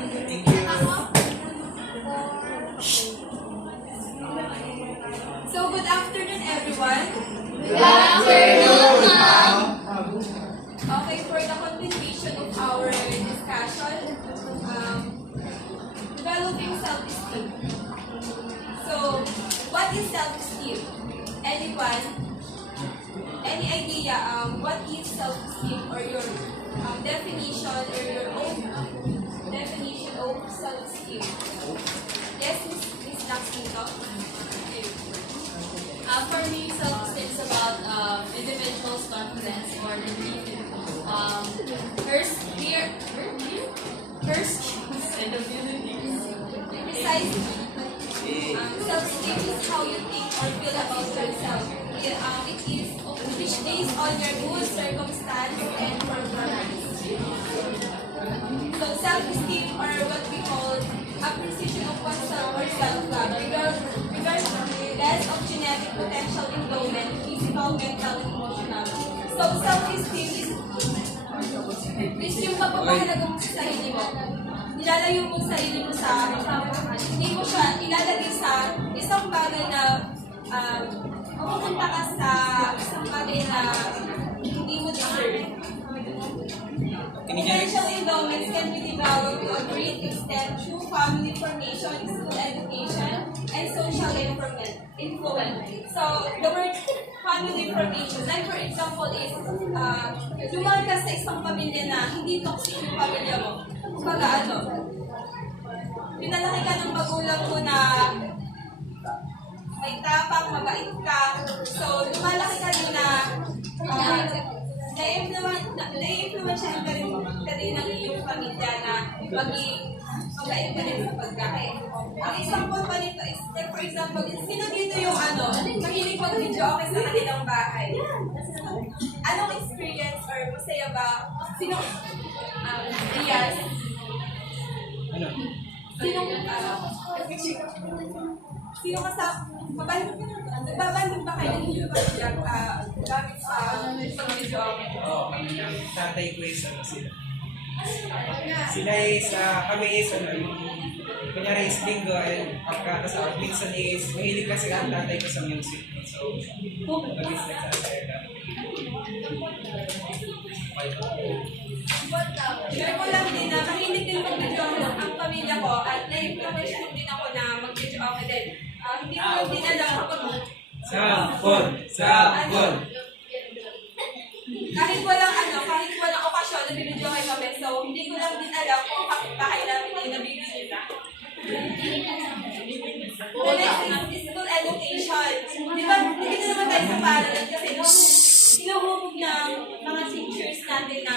Thank you. So, good afternoon, everyone. Good afternoon, ma'am. Okay, for the continuation of our discussion, developing self-esteem. So, what is self-esteem? Anyone? Any idea what is self-esteem, or your definition, or your own definition of self-esteem? Yes, Miss Laxmito? For me, self-esteem is about individual's confidence or belief in her skills and abilities. Precisely. Self-esteem is how you think or feel about yourself. It is which based on your mood, circumstance, and performance. So self-esteem, or what we call appreciation of oneself or self-love, regardless of genetic potential, endowment, physical, mental, and emotional. So self-esteem is yung pagpapahalaga mo sa sarili mo. Nilalayo mo sa sarili mo sa hindi mo siya ilalagay sa isang bagay na mapupunta ka sa isang bagay na hindi mo deserve. Potential endowments can be developed to a great extent through family formation, school education, and social influence. So, the word family formation, like for example, is lumalang ka sa isang pamilya na hindi toxic yung pamilya mo. Kumbaga pinalaki ka ng magulang mo na may tapang, mabait ka. So, lumalaki ka din na na-influensyahan ka rin ng iyong pamilya na maging mabait ka rin sa pagkain. Ang example pa nito is, like for example, sino dito yung mahilig mag-video okay sa kanilang bahay? Anong experience or masaya ba? Sino? Yes. Sino ka sa nagbabanding ba kayo ng inyong pamilya gamit sa video okay? Oo, kami ng tatay ko is sila. Sila is, kami is, kunyari is linggo, and pagkakasama, minsan is, mahilig kasi ang tatay ko sa music. So, mag-is nagsasaya ka. Share ko lang din na mahilig din mag-video ang pamilya ko at na-influence din ako na mag-video okay din. Hindi ko lang din alam kapag Sabon! kahit walang okasyon na bibidyo kayo kami, so hindi ko lang din alam kung bakit bahay namin ay nabibidyo na. The next is school education. Di ba, hindi na naman tayo sa paaralan kasi hinuhubog ng mga teachers natin na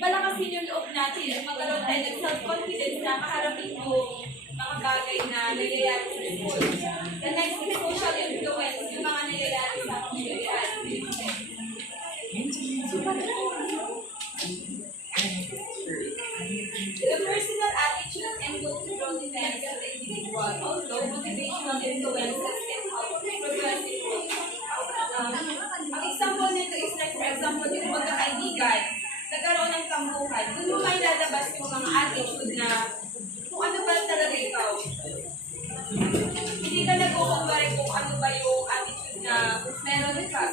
palakasin yung loob natin at magkaroon tayo ng self-confidence na maharapin yung mga bagay na nangyayari sa school. The next is social influence, yung mga nangyayari sa komunidad. The personal attitude and growth-worthiness of the individual, also motivational influences and how to progress in life. Ang example nito is like, for example, yung magkakaibigan, nagkaroon ng tambuhan, doon mo may lalabas yung mga attitude na kung ano ba talaga ikaw. Hindi ka nag-uumbari kung ano ba yung attitude na meron ka.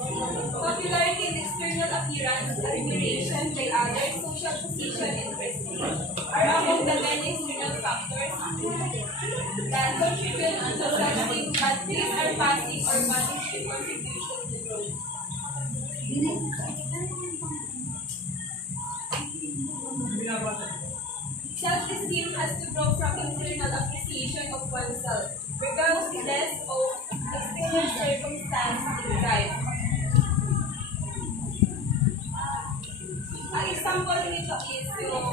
Popularity and external appearance, admiration by others, social position, and prestige are among the many external factors that contribute to such but these are passive or positive contribution to growth. Self-esteem has to grow from internal appreciation of oneself, regardless of external circumstance in life. Ang example nito is yung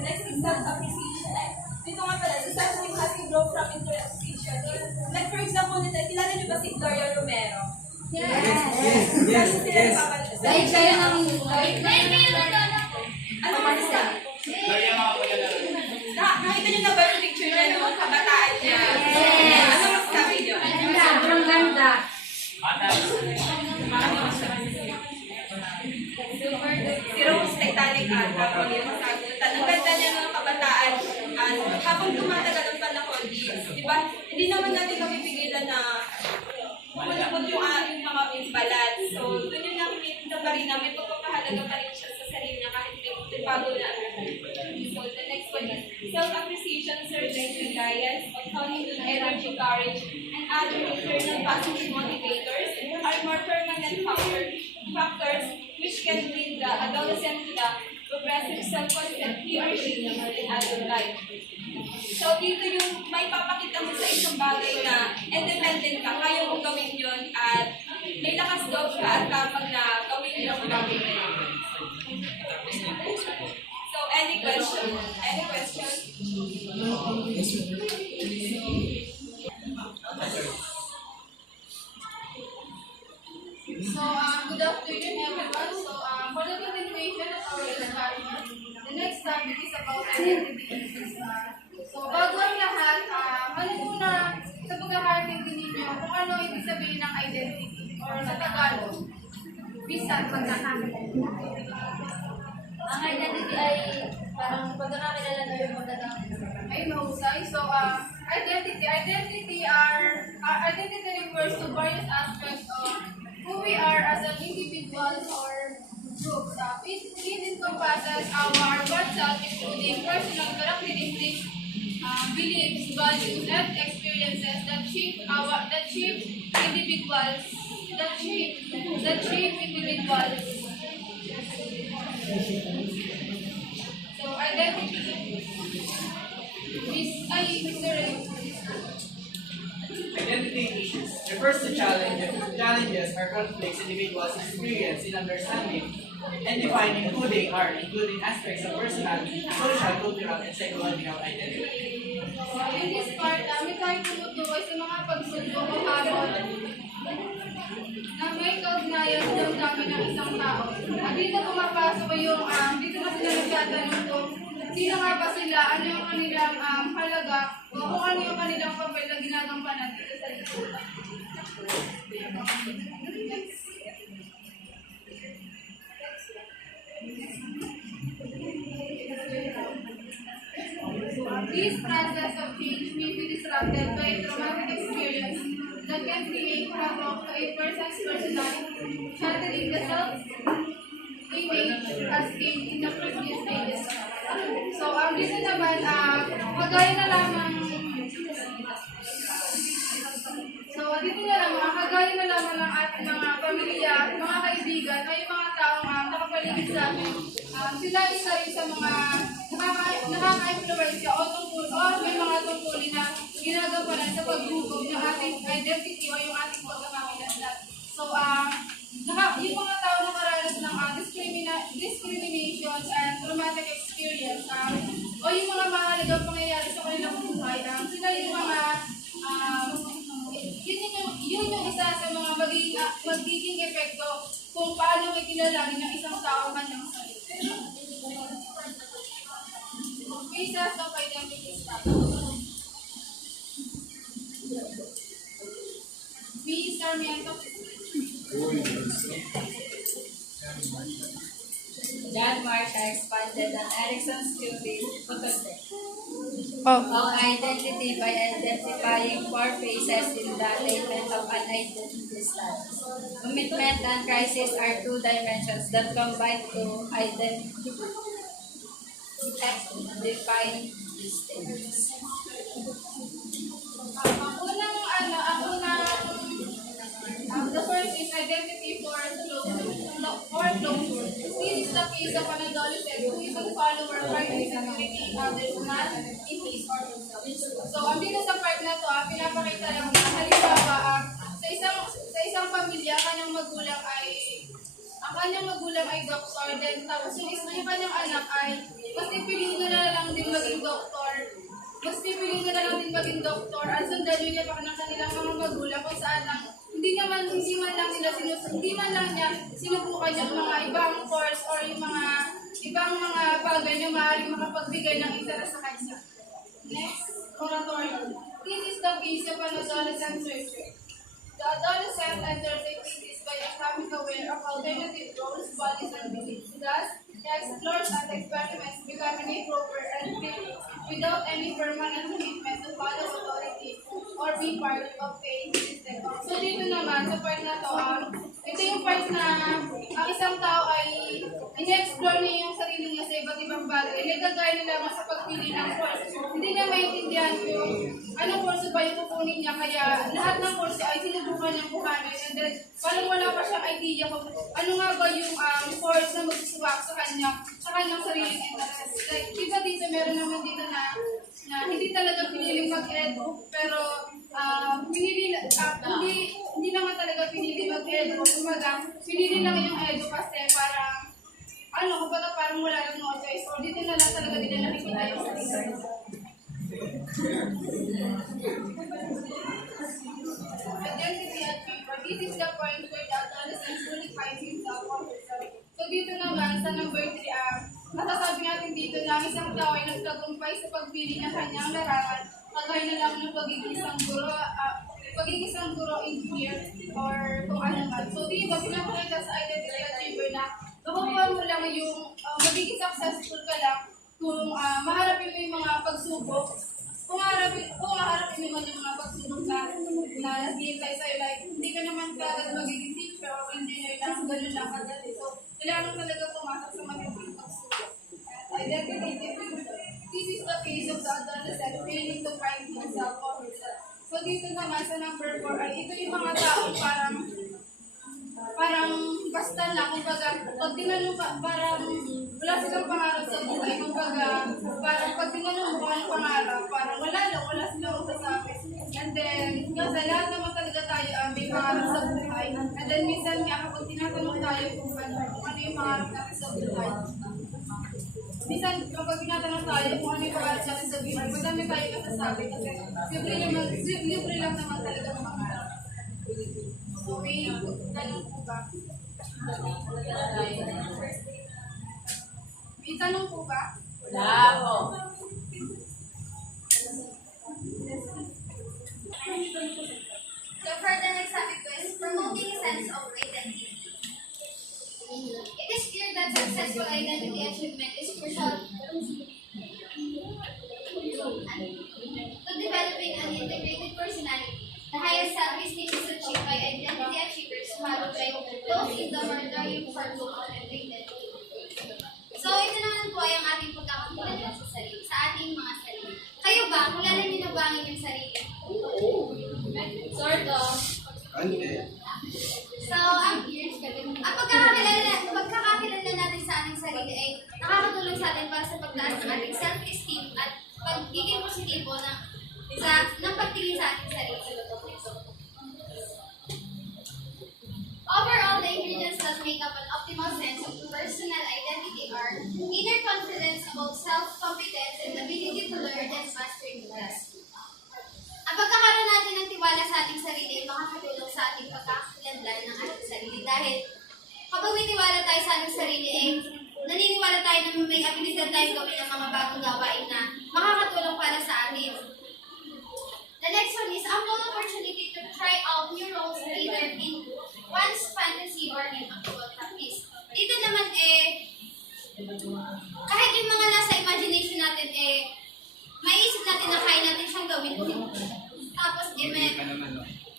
next is self-appreciation. Dito nga pala, the self-esteem has to grow from internal appreciation. Like for example nito, kilala niyo ba si Gloria Romero? Yes. Dahil kayo ng... Ano ba siya? Nakita niyo na ba yung picture niya noong kabataan niya? Ano masasabi niyo? Sobrang ganda. Maganda. Si Rose Titanic ata, yung masagutan. Ang ganda niya ng kabataan. Habang tumatagal ang panahon, di ba, hindi naman natin mapipigilan na lumulubog yung mga imbalan. So, doon yung nakikita pa rin na may pagpapahalaga pa rin siya sa sarili niya kahit may bago na. So, the next one is self-appreciation, certain reliance, autonomy, energy, courage, and other internal positive motivators are more permanent factors which can lead the adolescent to the progressive self-concept he or she in adult life. So, dito yung may papakita mo sa isang bagay na independent ka, kaya mong gawin yun at may lakas loob ka at kapag na gawin yung bagay na yun. So, any question? Any question? So, good afternoon everyone. So, for the continuation of our discussion, the next topic is about identity and system. So, bago ang lahat, ano muna sa pagkakaintindi ninyo kung ano ibig sabihin ng identity or sa Tagalog, bisan pagkakaintindi. Ang identity ay parang pagkakakilala na yung magandang Ay, mahusay. So, identity refers to various aspects of who we are as an individual or group. It encompasses our oneself, including personal characteristics, beliefs, values, and experiences that shape individuals. So, identity is Identity refers to challenges or conflicts individuals experience in understanding and defining who they are, including aspects of personal, social, cultural, and psychological identity. So, in this part, may tayo tumutukoy sa mga pagsubok o habol na may kaugnayan sa damdamin ng isang tao. At dito pumapasok yung, dito na sila nagtatanong kung sino nga ba sila, ano yung kanilang halaga, o kung ano yung kanilang papel na ginagampanan dito sa lipunan. This process of change may be disrupted by a traumatic experience that can create havoc to a person's personality, shattering the self-image as seen in the previous stages. So, dito naman, kagaya na lamang ng ating mga pamilya, mga kaibigan, ay yung mga taong nakapaligid sa atin. Sila isa rin sa mga nakaka-influensya o may mga tungkulin na ginagampanan sa paghubog ng ating identity o yung ating pagkakakilanlan. So, yung mga tao nakaranas ng discriminations and traumatic experience, o yung mga mahalagang pangyayari sa kanilang buhay, sila yung mga yun yung isa sa mga magiging epekto kung paano may kilalanin ng isang tao kanyang sarili. Basis of identity status. B. Sarmiento. John Marshall expanded on Erickson's theory of identity by identifying four phases in the attainment of an identity status. Commitment and crisis are two dimensions that combine to define states. The first is identity for closure. This is the case of an adolescent who is a follower of security others not in his or herself. So, dito sa part na to, pinapakita lang na halimbawa, sa isang pamilya, ang kanyang magulang ay doktor, then tapos yung kanyang anak ay mas pipiliin na lang din maging doktor. At sundalo niya pa ng kanilang mga magulang kung saan hindi man lang niya sinubukan yung mga ibang course or yung mga ibang mga bagay na maaaring makapagbigay ng interes sa kanya. Next, moratorium. This is the case of an adolescent searcher. The alternative roles, bodies, and beliefs. Thus, he explores and experiments becoming a proper and free without any permanent commitment to follow authority or be part of a system. So dito naman, sa part na to, ito yung part na ang isang tao ay ini-explore niya yung sarili niya sa iba't ibang bagay. Nagagaya nila lang sa pagpili ng course. Hindi niya maintindihan kung anong course ba yung kukunin niya. Kaya lahat ng course ay sinubukan niyang kuhanin. And then, parang wala pa siyang idea kung ano nga ba yung course na magsusuwak sa kanyang sariling interest. Like, diba dito, meron naman dito na hindi talaga piniling mag-edu, pero hindi naman talaga pinili mag-edu. Kumaga, pinili lang yung edu kasi parang kumbaga parang wala lang no choice or dito na lang talaga nila nakikita yung sarili. Identity at paper. This is the point where the adolescent truly finds himself or herself. So dito naman, sa number 3, masasabi natin dito na isang tao ay nagtagumpay sa pagpili ng kanyang larangan, kagaya na lang ng pagiging isang guro, engineer, or kung ano man. So dito, pinapakita sa identity at paper na makukuha mo lang yung magiging successful ka lang kung maharapin mo yung mga pagsubok. Kung maharapin mo man yung mga pagsubok na naghihintay sa'yo, like, hindi ka naman kagad magiging teacher o engineer na gano'n lang kagad. So, kailangan talaga pumasok sa magiging pagsubok. Identity. This is the case of the adolescent failing to find himself or herself. So, dito naman sa number 4 ay ito yung mga tao parang basta na, kumbaga, pag tinanong ka, parang wala silang pangarap sa buhay, kumbaga, parang pag tinanong mo kung anong pangarap, parang wala silang masasabi. And then, kasi lahat naman talaga tayo may pangarap sa buhay. And then, minsan nga kapag tinatanong tayo kung ano yung pangarap natin sa buhay. Minsan, kapag tinatanong tayo kung ano yung pangarap natin sa buhay, madami tayo masasabi kasi libre lang naman talaga ng pangarap. So, may tanong po ba? May tanong po ba? Wala po. So for the next topic is promoting a sense of identity. It is clear that successful identity achievement is crucial to developing an integrated personality. The highest self-esteem is achieved by identity achievers followed by those in the ordinary form of identity. So ito naman po ay ang ating pagkakakilala sa sarili, sa ating mga sarili. Kayo ba, kilala niyo na ba ang inyong sarili? Sort of. So, ang pagkakakilala natin sa ating sarili ay nakakatulong sa atin para sa pagtaas ng ating self-esteem at pagiging positibo ng pagtingin sa ating sarili. Overall, the ingredients that make up an optimal sense of personal identity are inner confidence about self-competence and ability to learn and master new tasks. Ang pagkakaroon natin ng tiwala sa ating sarili ay makakatulong sa ating pagkakakilanlan ng ating sarili dahil kapag may tiwala tayo sa ating sarili ay naniniwala tayo na may abilidad tayo gawin ng mga bagong gawain na makakatulong para sa atin. The next one is ample opportunity to try out new roles either in one's fantasy or in actual practice. Dito naman kahit yung mga nasa imagination natin maiisip natin na kaya natin siyang gawin tapos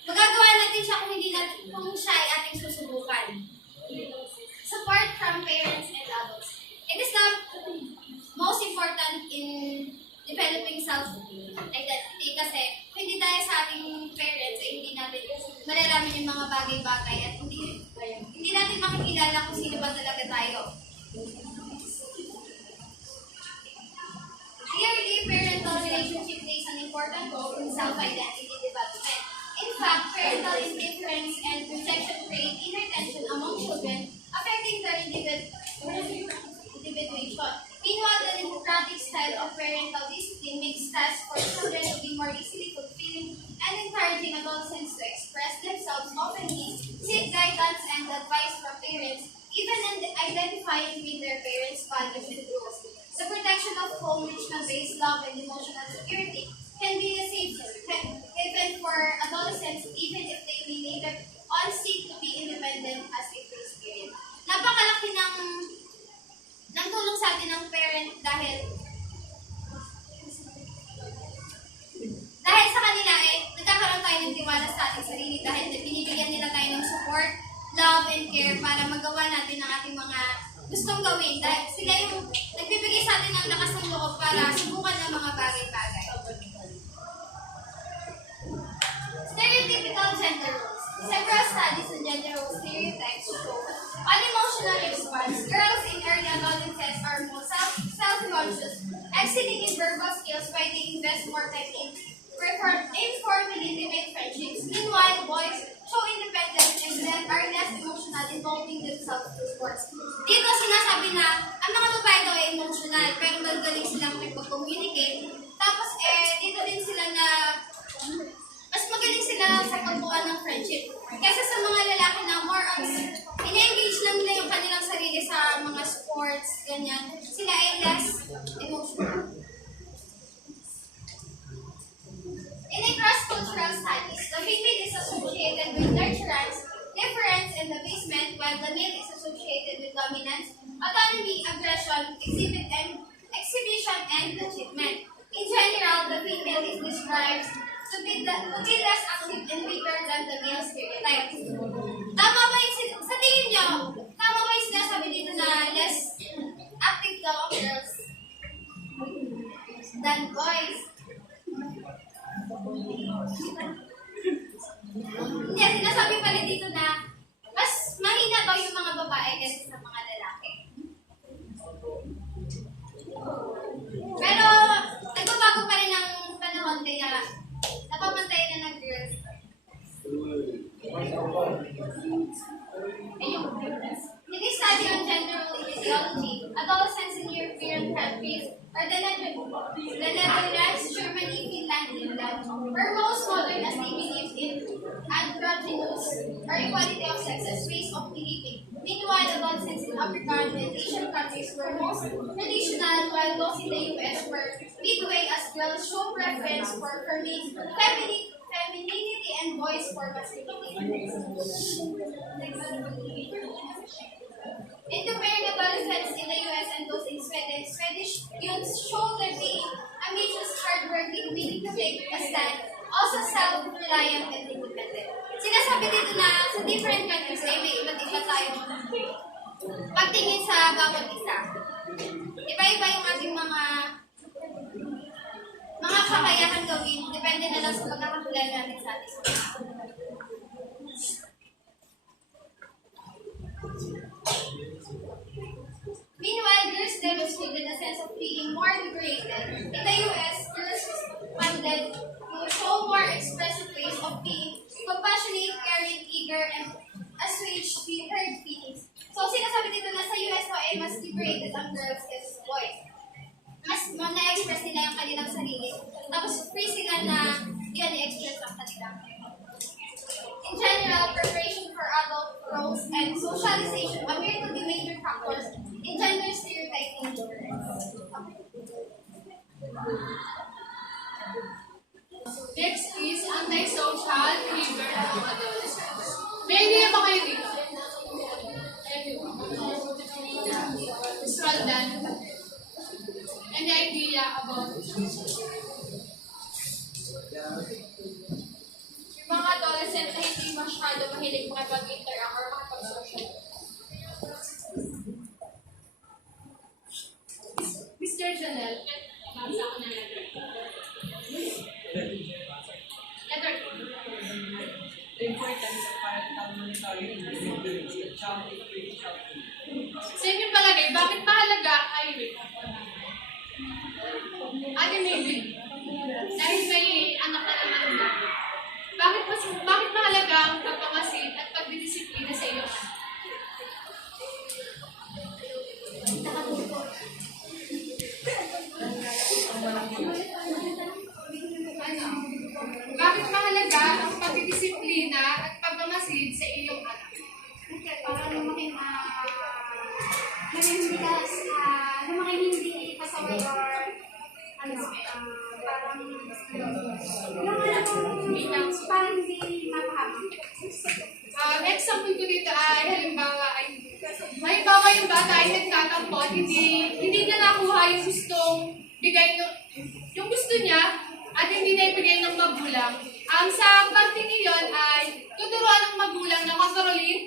magagawa natin siya kung siya ay ating susubukan. Support from parents and adults. It is the most important in developing self-identity kasi kung hindi tayo sa ating parents ay hindi natin malalaman yung mga bagay-bagay at hindi natin makikilala kung sino ba talaga tayo. Clearly, parental relationship plays an important role in self-identity development. In fact, parental indifference and rejection create inner tension among children, affecting their individuation. Meanwhile, the democratic style of parental discipline makes tasks for children to be more easily fulfilling and encouraging adolescents to express themselves openly, seek guidance and advice from parents, even identifying with their parents' values and rules. The protection of home, which conveys love and emotional security, can be a safe haven for adolescents, even if they may later on seek to be independent as a free spirit. support, love, and care para magawa natin ang ating mga gustong gawin. Dahil sila yung nagbibigay sa atin ng lakas ng loob para subukan ang mga bagay-bagay. Stereotypical gender roles. Several studies on gender role stereotypes show unemotional response. Girls in early adolescence are more self-conscious, excelling in verbal skills why they invest more time in informal intimate friendships. Meanwhile, boys show independence and then are less emotional, involving themselves to sports. Dito sinasabi na ang mga babae daw ay emotional, pero magaling silang mag-communicate. Tapos dito din sila na mas magaling sila sa pagbuo ng friendship. Kaysa sa mga lalaki na more on ina-engage lang nila yung kanilang sarili sa mga sports, ganyan. Sila ay less emotional. In a cross-cultural studies, the female is associated with nurturance, difference in the basement, while the male is associated with dominance, autonomy, aggression, exhibition, and achievement. In general, the female is described to be less active and weaker than the male stereotype. Tama ba yung sa tingin nyo? Tama ba yung sinasabi dito na less active daw ang girls than boys? Hindi, sinasabi pala dito na mas mahina daw yung mga babae kaysa sa mga lalaki. Pero nagbabago pa rin ang panahon kaya napapantay na ng girls. In a study on gender role ideology, adolescents in European countries are the Netherlands, Germany, Finland, England were most modern as they believe in androgynous or equality of sexes ways of behaving. Meanwhile, adolescents in African and Asian countries were most traditional, while those in the US were midway as girls show preference for femininity and boys for masculinity. In comparing adolescents in the US and those in Sweden, Swedish youths show that being ambitious, hardworking, willing to take a stand, also self-reliant and independent. Sinasabi dito na sa different countries ay may iba't iba tayong pagtingin sa bawat isa. Iba-iba yung ating mga kakayahan gawin, depende na lang sa pagkakakilala natin sa ating isa. Meanwhile, girls demonstrated a sense of being more liberated. In the US, girls responded to show more expressive ways of being compassionate, caring, eager, and assuage hurt feelings. So, sinasabi dito na sa US ay mas liberated ang girls kaysa boys. Mas na-express nila yung kanilang sarili. Tapos, free sila na yun, i-express ang kanilang. In general, preparation for adult roles and socialization appear to be major factors in gender stereotyping. Next is antisocial behavior of adolescents. May idea ba kayo dito? Ms. Roldan, any idea about yung mga adolescent na hindi masyado mahilig makipag-interact or makipag-social? Mr. Janelle, nabasa ko na letter. Letter. The importance of parental monitoring and child. Sa inyong palagay, bakit mahalaga ay Ate Maylin, dahil may anak na naman na, bakit mahalaga ang pagpamasid at pagdidisiplina sa iyong anak? Bakit mahalaga ang pagdidisiplina at pagmamasid sa iyong anak? Okay, para lumaking hindi pasaway or parang hindi mapahamak. Example ko dito ay halimbawa yung bata ay nagtatampo at hindi niya nakuha yung gustong bigay yung gusto niya at hindi na ibigay ng magulang. Sa parte niyon ay tuturuan ng magulang na kontrolin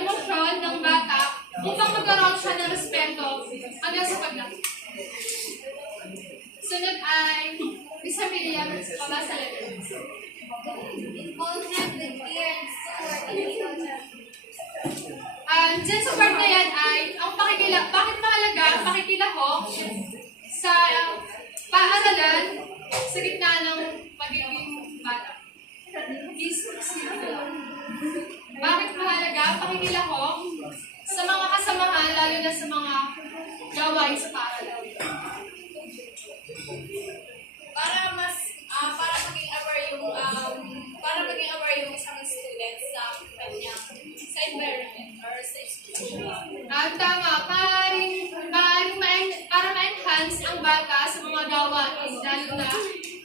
emosyon ng bata upang magkaroon siya ng respeto hanggang sa paglaki. Sunod ay Isabella Pamasalan. Involvement with fear and support and legal justice. Dyan sa part na yan ay ang bakit mahalaga ang pakikilahok sa paaralan sa gitna ng pagiging bata. Bakit mahalaga ang pakikilahok sa mga kasamahan, lalo na sa mga gawain sa paaralan? Para maging aware yung isang student sa kanyang sa environment or sa institution. Tama, para ma-enhance ang bata sa mga gawain, lalo na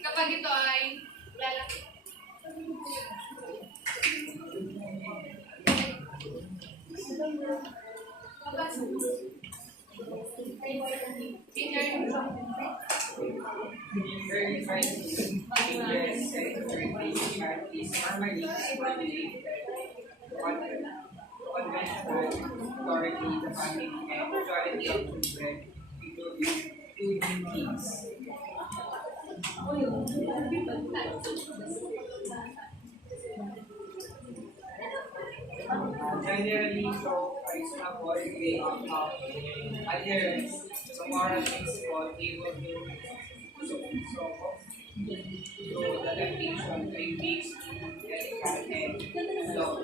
kapag ito ay lalaki. Authority, the family, and majority of children, including teens. Generally, so I used to avoid way of adherence, so moral principle, able to so the temptation to engage and love.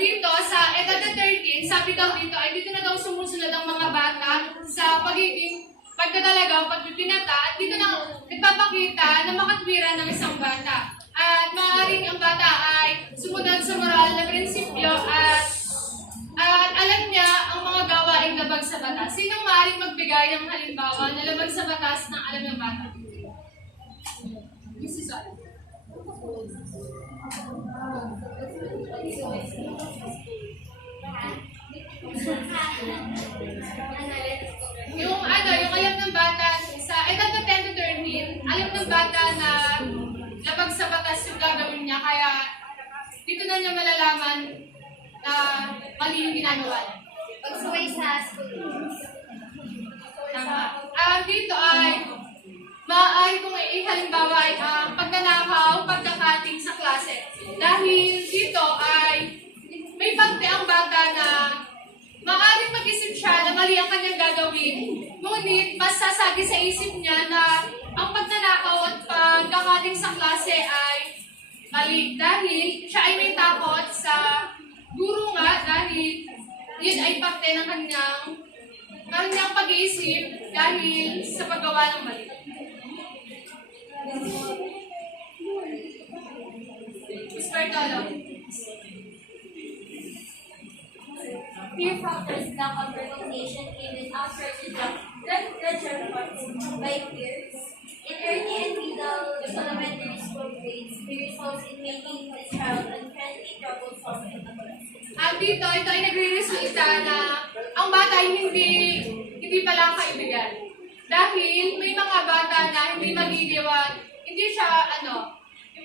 Dito, sa edad na 13, sabi daw dito, ay dito na daw sumusunod ang mga bata sa pagiging pagdadalaga o pagpipinata at dito na nagpapakita na makatwiran ng isang bata. At maaaring ang bata ay sumunod sa moral na prinsipyo at alam niya ang mga gawaing labag sa batas. Sinong maaaring magbigay ng halimbawa na labag sa batas ng alam ng bata? Mrs. Sol. Yung alam ng bata sa edad na 10 to 13, alam ng bata na labag sa batas yung gagawin niya, kaya dito na niya malalaman na mali yung ginagawa niya. Pagsuway sa school. Tama. Dito ay maaari kung halimbawa ay ang pagnanakaw, pagkakating sa klase. Dahil dito ay may pagte ang bata na maaaring mag-isip siya na mali ang kanyang gagawin, ngunit mas sasagi sa isip niya na ang pagnanakaw at pagkakating sa klase ay mali. Dahil siya ay may takot sa guro nga dahil yun ay parte ng kanyang pag-iisip dahil sa paggawa ng mali. Ms. Bartolo. Peer factors na confrontation even after the pressure by peers. In early and middle elementary school grades, peer results in making the child unfriendly, troublesome, and aggressive. Dito, ito ay nagre-resulta na ang bata ay hindi pala kaibigan. Dahil may mga bata na hindi magiliwan, hindi siya,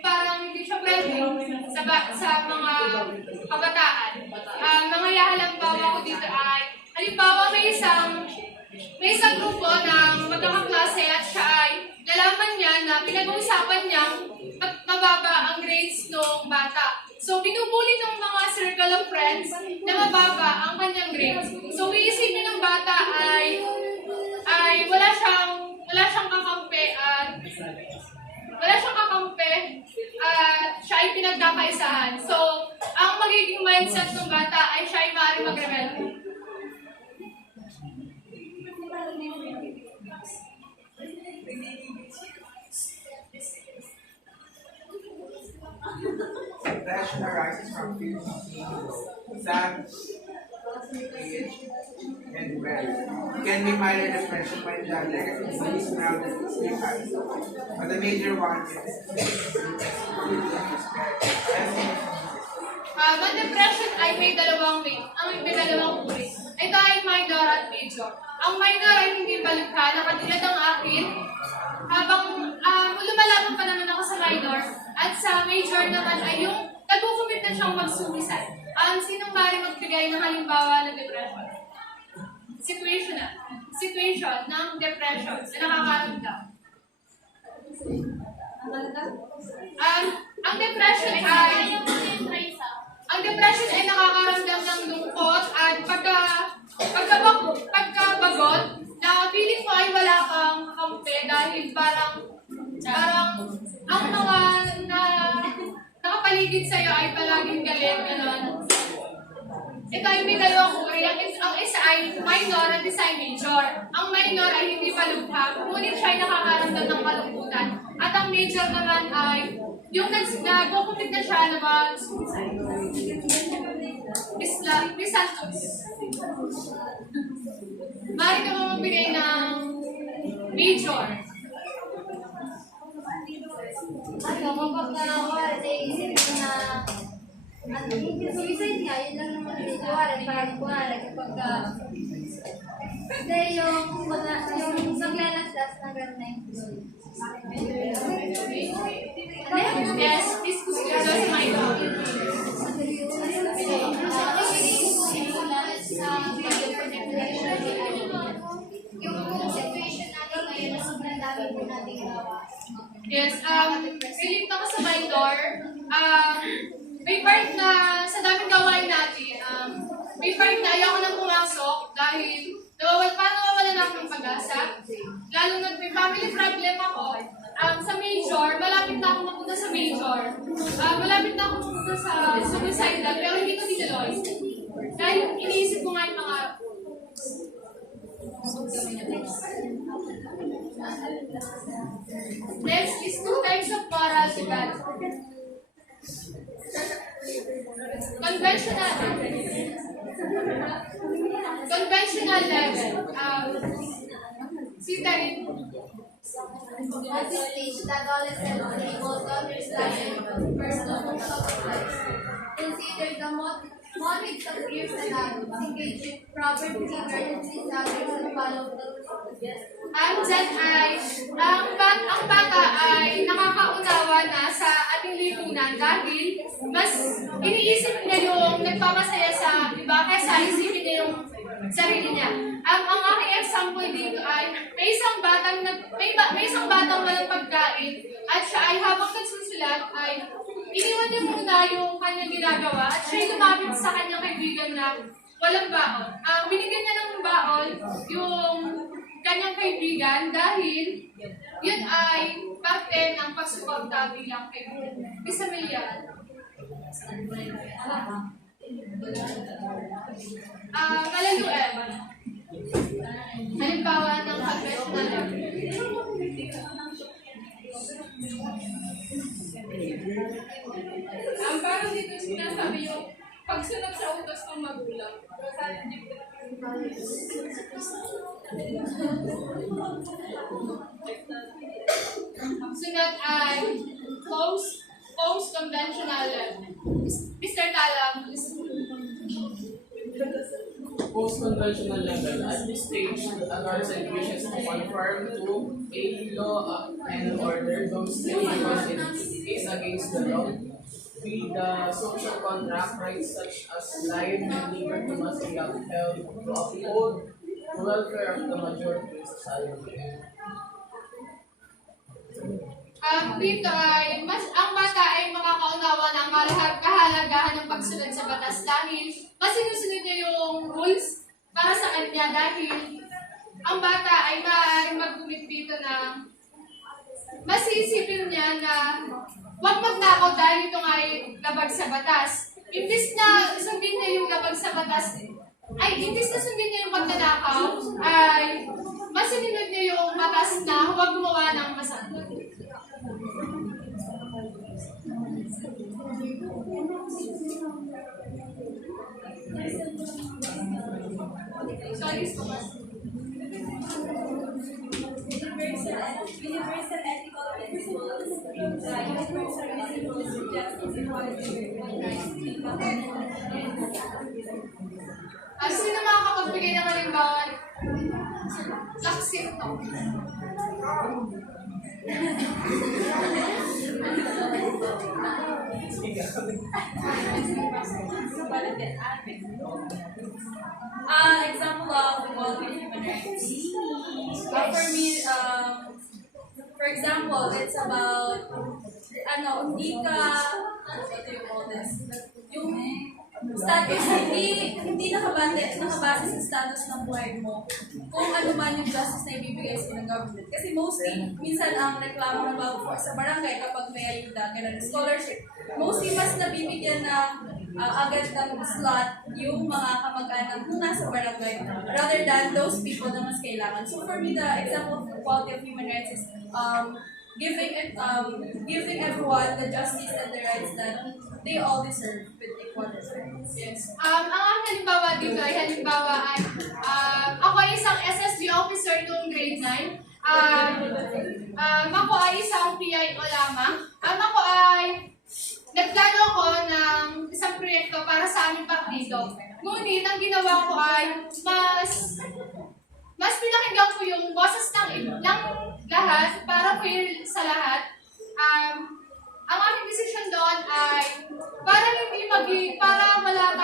parang hindi siya pwede sa mga kabataan. Mga halimbawa ko dito ay, halimbawa may isang grupo ng magkakaklase at siya ay nalaman niya na pinag-uusapan niyang mababa ang grades ng bata. So, binubuli ng mga circle of friends na mababa ang kanyang grades. So, iisipin ng bata ay wala siyang kakampi at siya ay pinagkakaisahan. So, ang magiging mindset ng bata ay siya ay maaaring mag-rebel. Depression arises from fear of being low, sad, age, and wealth. It can be minor depression when the negative disease around the sleep habits. But the major one is Ang depression ay may dalawang uri. Ito ay minor at major. Ang minor ay hindi balikha na katulad ng akin. Habang lumalaban pa naman ako sa minor, at sa major naman ay yung nagkukumit na siyang mag-suicide. Sinong maaari magbigay ng halimbawa ng depression? Situation ng depression na nakakaramdam. Ang depression ay nakakaramdam ng lungkot at pagkabagot na feeling mo ay wala kang kampe dahil parang ang mga nakapaligid sa'yo ay palaging galit, gano'n. Ito ay may dalawang uri. Ang isa ay minor at isa ay major. Ang minor ay hindi palubha, ngunit siya ay nakakaramdam ng kalungkutan. At ang major naman ay yung nagkukumpit na siya na mag-suicide. Miss Santos. Mari ka mo magbigay ng major. Kapag naisip ko na suicide nga, yun lang naman yung parang kapag yung naglalaslas na gano'n na yung Yes, this question is minor. yung situation natin ngayon na sobrang dami po natin gawa. Yes, relate ako sa minor. May part na sa daming gawain natin, may part na ayaw ko nang pumasok dahil nawawalan ako ng pag-asa. Lalo na may family problem ako. Sa major, malapit na ako mapunta sa major. Malapit na ako mapunta sa suicidal, pero hindi ko tinuloy. Dahil iniisip ko nga yung mga next is 2 types of moral development. Conventional level. See that in At this stage, the adolescent is able to understand personal life. Consider the motives of peers and adults, engage in proper behavior and treat others and follow the rules. ang bata ay nakakaunawa na sa ating lipunan dahil mas iniisip niya yung nagpapasaya sa iba kaysa isipin niya yung sarili niya. Ang aking example dito ay may isang batang walang pagkain at siya ay habang nagsusulat ay iniwan niya muna yung kanyang ginagawa at siya ay lumapit sa kanyang kaibigan na walang baon. Binigyan niya ng baon yung kanyang kaibigan dahil yun ay parte ng pagsuporta bilang kaibigan. Bisa mo yan? Malaluan. Halimbawa ng conventional parang dito sinasabi yung pagsunod sa utos ng magulang. Sunod ay post-conventional. Mr. Talam, Post-conventional level. At this stage, the adolescent wishes to conform to a law and order, those because it is against the law. With the social contract, rights such as life and liberty must be upheld to uphold the welfare of the majority of society. dito ay ang bata ay makakaunawa ng kahalagahan ng pagsunod sa batas dahil mas sinusunod niya yung rules para sa kanya dahil ang bata ay maaaring mag-commit dito na mas iisipin niya na huwag magnakaw dahil ito ay labag sa batas. Imbis na sundin niya yung labag sa batas, imbis na sundin niya yung pagnanakaw, ay mas sinunod niya yung batas na huwag gumawa ng masama. Sorry, so much. Universal ethical principles, universal principles of justice, equality, Sino makakapagbigay ng halimbawa? Laksin to. Example of equality of human rights. For me, for example, it's about, hindi ka, what do you call this? Yung status, hindi nakabase sa status ng buhay mo kung ano man yung justice na ibibigay sa ng government. Kasi mostly, minsan ang reklamo ng sa barangay kapag may ayuda, ganun, scholarship, mostly mas nabibigyan ng agad ng slot yung mga kamag-anak kung nasa barangay rather than those people na mas kailangan. So for me, the example of equality of human rights is giving everyone the justice and the rights that they all deserve with equal rights. Yes. Ang halimbawa dito ay ako ay isang SSG officer noong grade 9. Ako ay isang PI o lamang. Ako ay nagplano ako ng isang proyekto para sa aming partido. Ngunit ang ginawa ko ay mas pinakinggan ko yung boses ng lahat para fair sa lahat. Ang aking decision doon ay para walang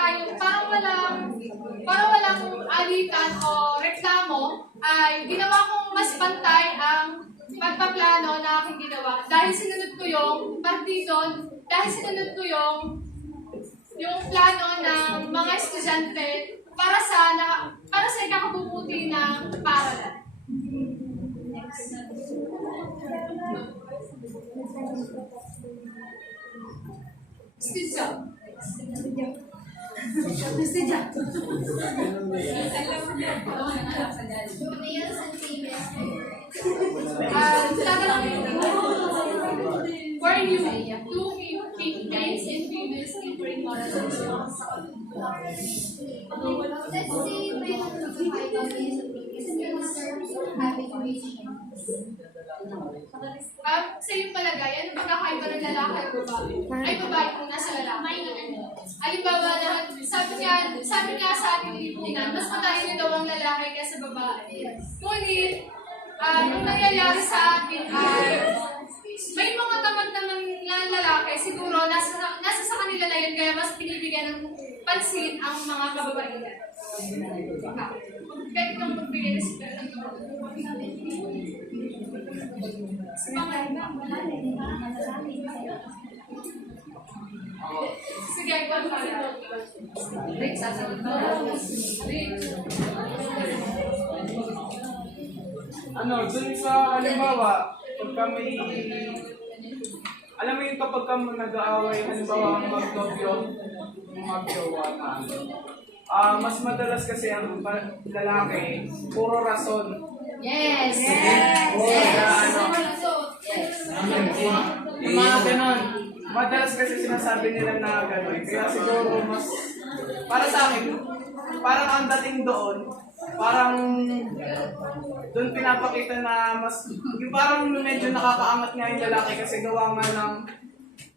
alitan o reklamo ay ginawa kong mas pantay ang pagpaplano na aking ginawa. Dahil sinunod ko yung partido, dahil sinunod ko yung plano ng mga estudyante para sa ikakabubuti ng paaralan. Males and females. For you, two males and females differing moral decisions. Let's say may nagpapahayag ang males and females in terms of having relationships. Sa iyong palagay, ano ba kakaiba ng lalaki at babae? Ay, babae kung nasa lalaki. Halimbawa naman, sabi nga sa ating lipunan, mas matayo na daw ang lalaki kaysa babae. Ngunit, yung nangyayari sa atin ay, may mga tamad-tamad na lalaki, siguro nasa sa kanila na yun, kaya mas binibigyan ng pansin ang mga kababaihan. Pwede kang magbigay ng spirit ng sige, ikaw pala. Rick, sasagot ba? Rick. Dun sa halimbawa, pagka may... Alam mo yung kapag ka nag-aaway, halimbawa ang mag-jowa na mas madalas kasi ang lalaki, puro rason. Yes! Yung mga ganon. Madalas kasi sinasabi nila na gano'n. Kaya siguro mas... Para sa akin, parang ang dating doon, parang doon pinapakita na mas... Yung parang medyo nakakaangat nga yung lalaki kasi gawa nga ng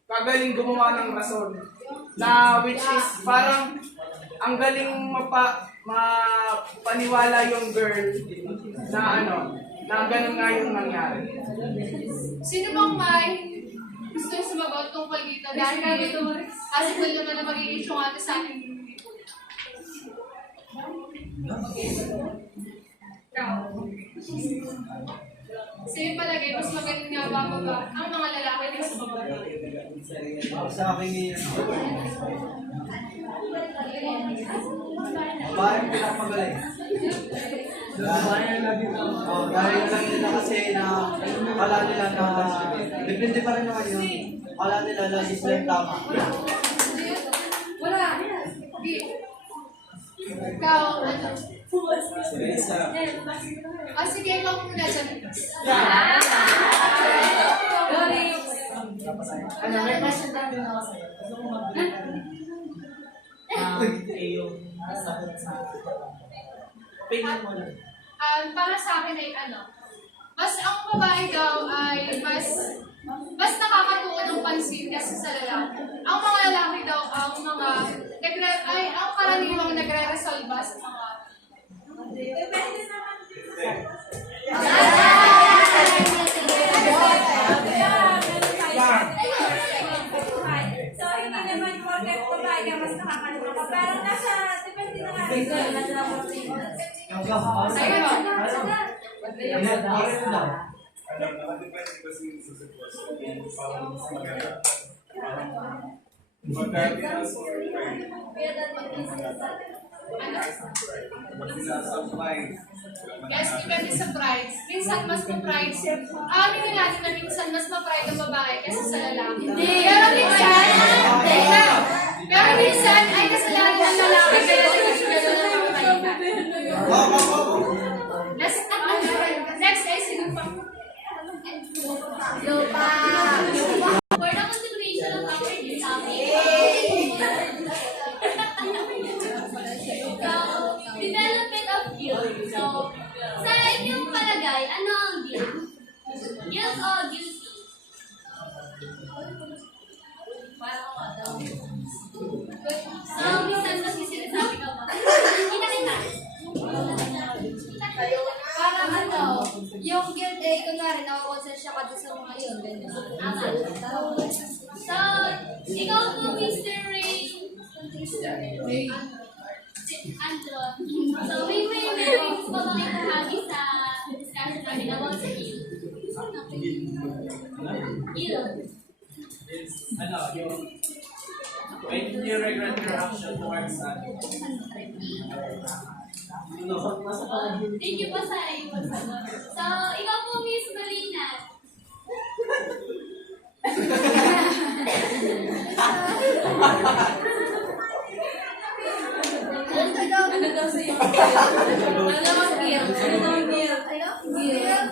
kagaling gumawa ng rason. Na which is parang ang galing mapaniwala yung girl na na ganun nga yung nangyari. Sino bang may gusto yung sumagot tungkol dito? Dahil possible naman na magiging syungate sa akin. Sa yung palagay, mas magaling nga ba ang mga lalaki kaysa babae? Sa akin ngayon, babae ang pinapagaling. Dahil lang nila kasi na kala nila na depende pa rin naman yun. Kala nila na Islam tama. Wala. Ikaw, ano? Sige, ikaw muna dyan. May question lang din ako sa'yo. Gusto ko Para sa akin ay mas ang babae daw ay mas nakakatuon ng pansin kasi sa lalaki. Ang mga lalaki daw ang karaniwang nagre-resolve sa mga babae ka, mas nakakaluma ka. Parang nasa, depende na nga. Guys, depende sa pride. Minsan mas ma-pride siya. Aminin natin na minsan mas ma-pride ang babae kaysa sa lalaki. Pero minsan, pero minsan ay kasalanan ng lalaki kaya sinusunod ng pagpapalitan. Next ay sino pa? Lupa. For the continuation of our topic, so, development of guilt. So, sa inyong palagay, ano ang guilt? Guilt o guilty? So, minsan kasi sinasabi ka ba? Kita. Parang ano, yung guilt eh, kunwari, nakakonsensya ka doon sa mga yun. So, ikaw po, Mr. Ray. Andro. So, may memories pa bang ipahagi sa discussion natin about sa guilt? Guilt. Ano, yung when you regret your action towards others. Thank you po sa iyo. So, ikaw po, Miss Marina. Ano daw siya? Ano naman guilt? Ano naman guilt? Guilt.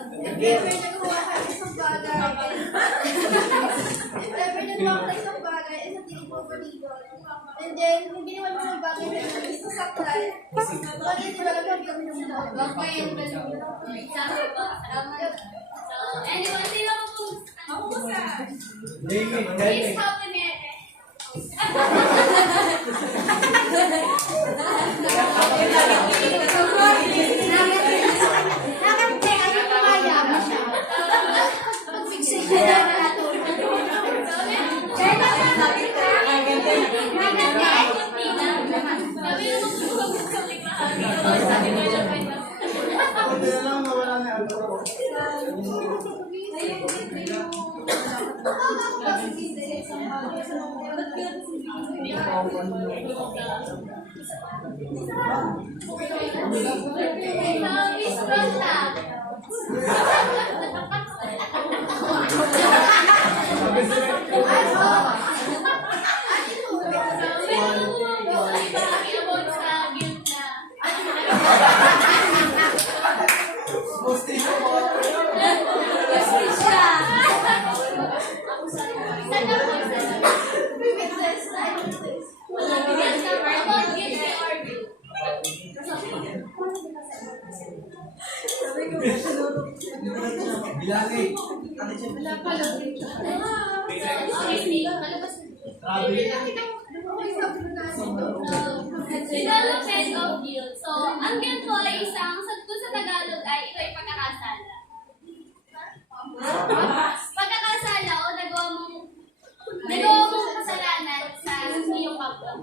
If ever nagawa ka isang bagay, isang tingin mo palibot. And then, kung ginawa mo ng bagay na yun, is nasaktan. Bakit di ba lang kami ng mga? Wag pa yung Sabi po. So, anyone, sino po? Ako po sa. Please help me. Development of guilt. So, ang guilt po ay isang, kung sa Tagalog ay ito ay pagkakasala. Pagkakasala o nagawa mong kasalanan sa iyong kapwa.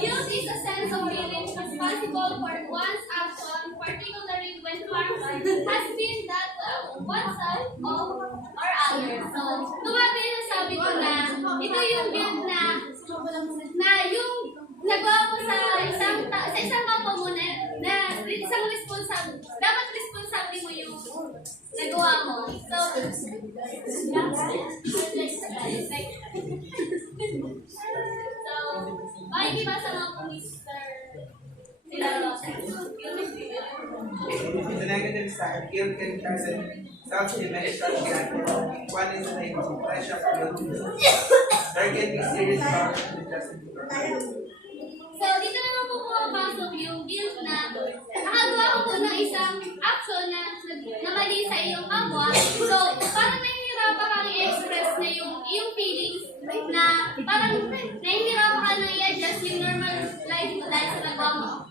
Guilt is a sense of feeling responsible for one's action, particularly when harm has been done to oneself or others. So, tumabi yung sabi ko na ito yung guilt na yung nagawa mo sa isang kapwa mo na isang responsable, dapat responsable mo yung nagawa mo. So, makikibasa mga po, Mr. The negative side, guilt can present self-image judgment. One is the type of pressure of guilt. There can be serious problems with justification. So, dito naman po pumapasok yung guilt na nakagawa ko po ng isang action na mali sa iyong kapwa. So, parang nahihirapan kang i-express na yung feelings na parang nahihirapan ka na i-adjust yung normal life mo dahil sa nagawa mo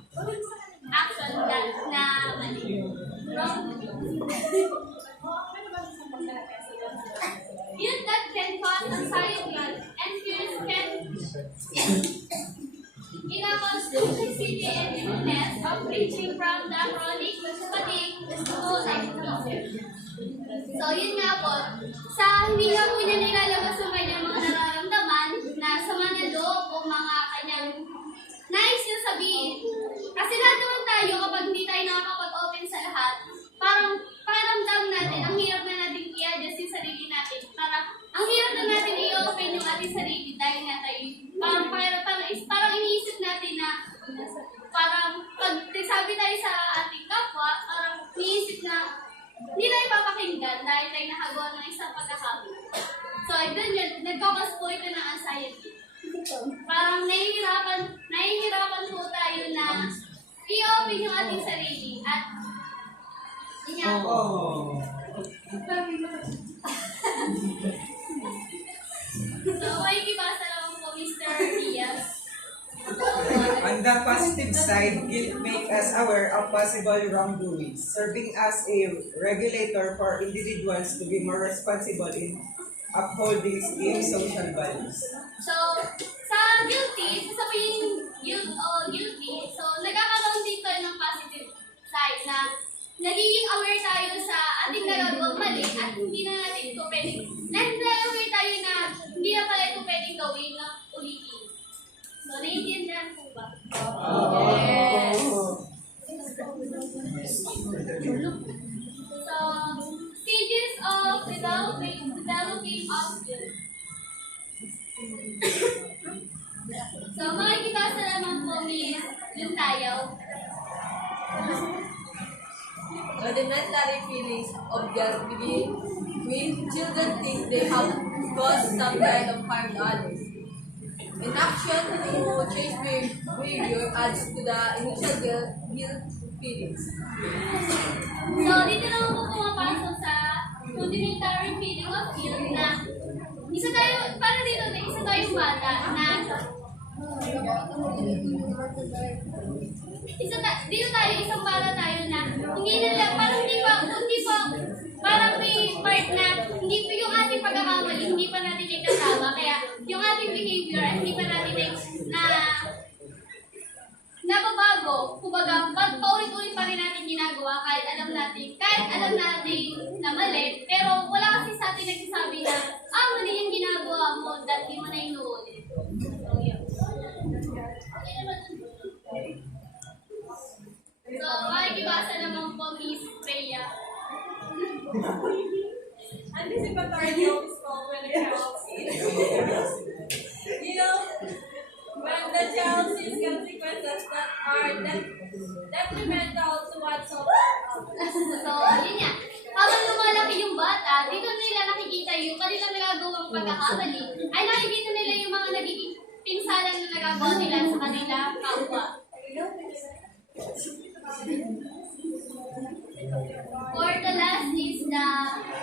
action na mali. ranging from the chronic, fatigue, stress, and so, yun nga po, hindi nga po niya nilalabas sa kanyang mga nararamdaman na sama ng loob o mga kanyang nais niya sabihin. Kasi lahat naman tayo, kapag hindi tayo nakakapag-open sa lahat, parang paramdam natin, ang hirap na natin i-adjust yung sarili natin. Ang hirap na natin i-open yung ating sarili dahil nga tayo, parang iniisip natin na parang pag nagsabi tayo sa ating kapwa, parang iniisip na hindi na ipapakinggan dahil tayo nakagawa ng isang pagkakamali. So, doon yun, nagkakos po ito ng anxiety. Parang nahihirapan po tayo na i-open yung ating sarili at yun nga po. So, makikibasa naman po, Mr. Diaz. On the positive side, guilt makes us aware of possible wrongdoings, serving as a regulator for individuals to be more responsible in upholding social values. So, sa guilty, sasabihin guilty, so nagkakaroon din tayo ng positive side na nagiging aware tayo sa ating nagagawang mali at hindi na natin ito pwedeng, na-aware tayo na hindi na pala ito pwedeng gawin na ulitin. So, naiintindihan po ba? Yes! So, stages of developing of guilt. So, makikibasa naman po yung tayo. Rudimentary feelings of guilt begin when children think they have caused some kind of harm to others. Inaction to change behavior adds to the initial guilt feelings. So, dito naman po pumapasok sa rudimentary feeling of guilt na isa tayong bata na isang bata tayo na hindi nila, parang may part na hindi pa yung ating pagkakamali, hindi pa natin ikasama, kaya yung ating behavior hindi pa natin nababago. Kumbaga, paulit-ulit pa rin natin ginagawa kahit alam natin na mali, pero wala kasi sa atin nagsasabi na, mali yung ginagawa mo, dahil di mo na inuulit. So, yun. So, makikibasa naman po, Miss Freya. Anticipatory guilt is called when a child sees when the child sees consequences that are detrimental to one's own. So, yun nga. Habang lumalaki yung bata, dito nila nakikita yung kanilang nagagawang pagkakamali. Ay nakikita nila yung mga nagiging pinsalan na nagagawa nila sa kanila kapwa. For the last is the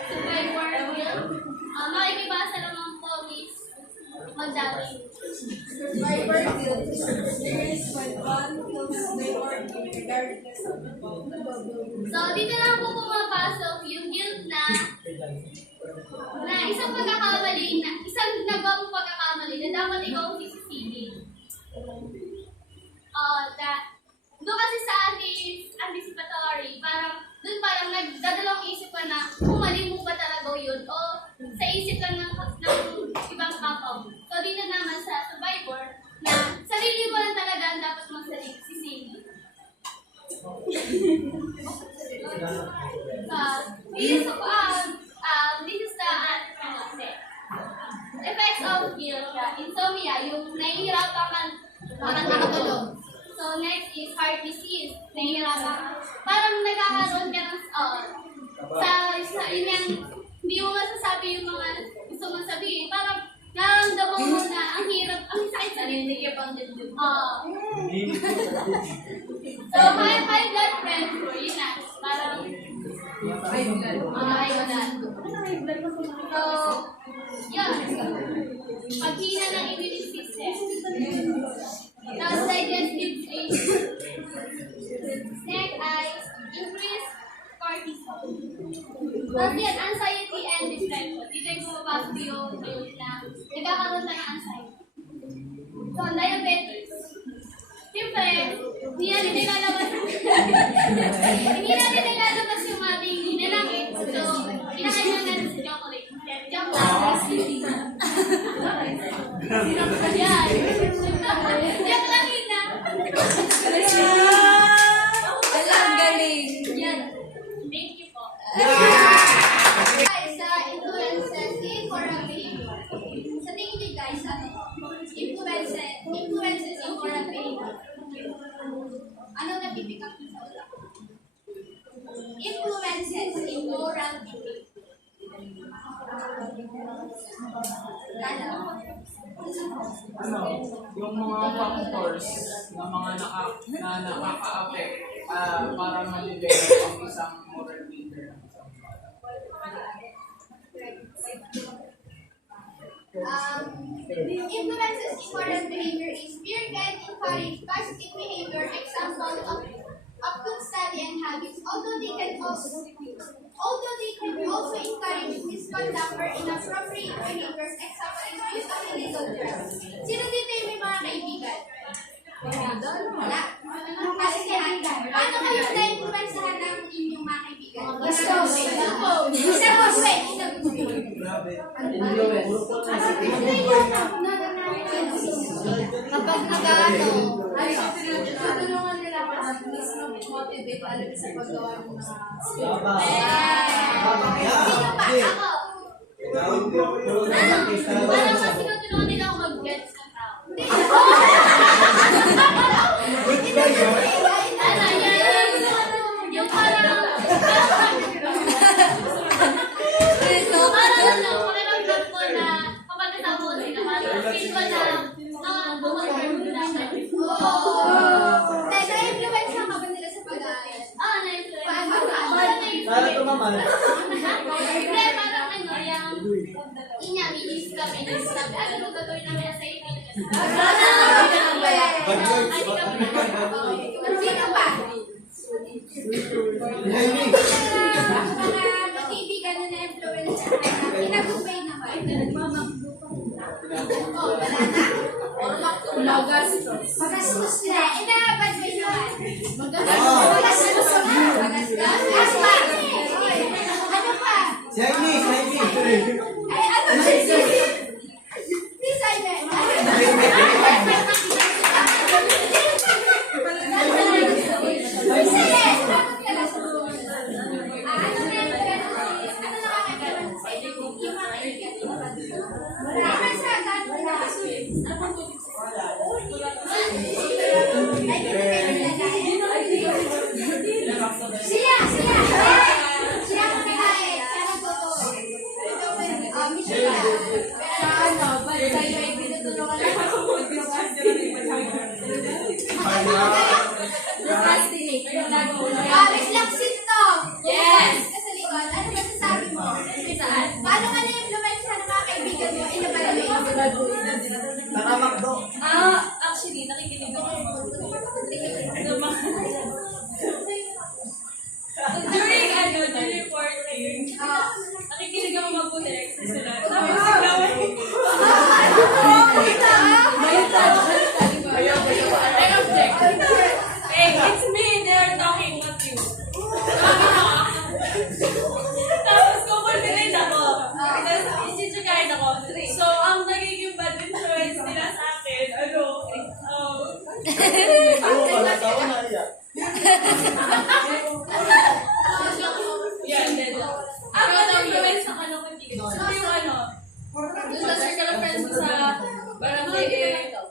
survivor guilt. Makikibasa naman po, Miss Magdami. Survivor guilt is experienced when one feels slavery regardless of the fault. So, dito lang po pumapasok yung guilt na isang nagawang pagkakamali na dapat ikaw ang sisisihin. Doon kasi sa anticipatory, doon parang nagdadalawang isip ka na kung mali mo ba talaga yun o sa isip lang ng ibang kapwa. So, dito naman sa survivor na sarili mo lang talaga ang dapat magsisisihin. This is the effects of guilt. Insomnia, yung nahihirapan ka makatulog. So, next is heart disease. Nahihirapan ka. Parang nagkakaroon ka ng yun yan, hindi mo masasabi yung mga gusto mong sabihin. Parang nararamdaman mo na ang hirap, ang sakit sa rin. So, high blood pressure, yun na. Parang high blood. So, yun. Paghina ng immune system. Tapos digestive stage. Next ay increased cortisol. Tapos yan, anxiety and depression. Dito yung pumapasok yung na nagkakaroon na ng anxiety. So, diabetes. Siyempre, hindi natin nilalabas Hindi natin nilalabas yung ating nilalangit. So, kinakailan natin sa chocolate. Joke lang. Yan. Joke lang, Ina. Ang galing. Yan. Thank you po. Guys, sa influences in moral behavior. Sa tingin niyo guys, ano? Influences in moral behavior. Ano napipick up niyo sa utak? Influences in moral behavior. Ano, yung mga factors na mga nakaka-affect para ma-develop ang isang moral leader. Influences in moral behavior is fear can encourage positive behavior, example of good study and habits, although they can also encourage misconduct or inappropriate behaviors, example is use of illegal drugs. Sino dito yung may mga kaibigan? Wala. Kasi paano kayo na-influensahan ng inyong mga kaibigan? Isa good way. Kapag nag-ano, Tutulungan nila ako at mas motivate alam sa paggawa ng mga Sino pa? Ako. Parang mas tinutulungan nila ako mag-gets ng tao. Yung parang pakiramdam ko na kapag kasama ko sila, parang feel ko na nakakapag-learn na siya. Na-influence ka ba nila sa pag-aaral? Na-influence. Para tumaman. Hindi, parang inya, minis kami. Ano mo gagawin namin sa inyo? Sino pa? Mga kaibigan na na-influence sa kanya. Inagubay na ba? Wala na? Magastos na. Inabad ba naman? Magastos na. Magastos pa. Ano pa? Chinese. Ay, ano Chinese? Designer. Reflexive talk. Yes. Sa likod, ano masasabi mo? Saan? Paano ka na-influence ng mga kaibigan mo? Tara, Makdo. Actually, nakikinig ako. During reporting, nakikinig ako mabuti sa sila. Tapos sigawan ko. I object. Hey, it's me. They are talking, not you. Tapos kukulminate ako. Because isitsagayin ako. So, ang nagiging bad influence nila sa akin, yan, then, ang bad influence ng so yung sa circle of friends ko sa barangay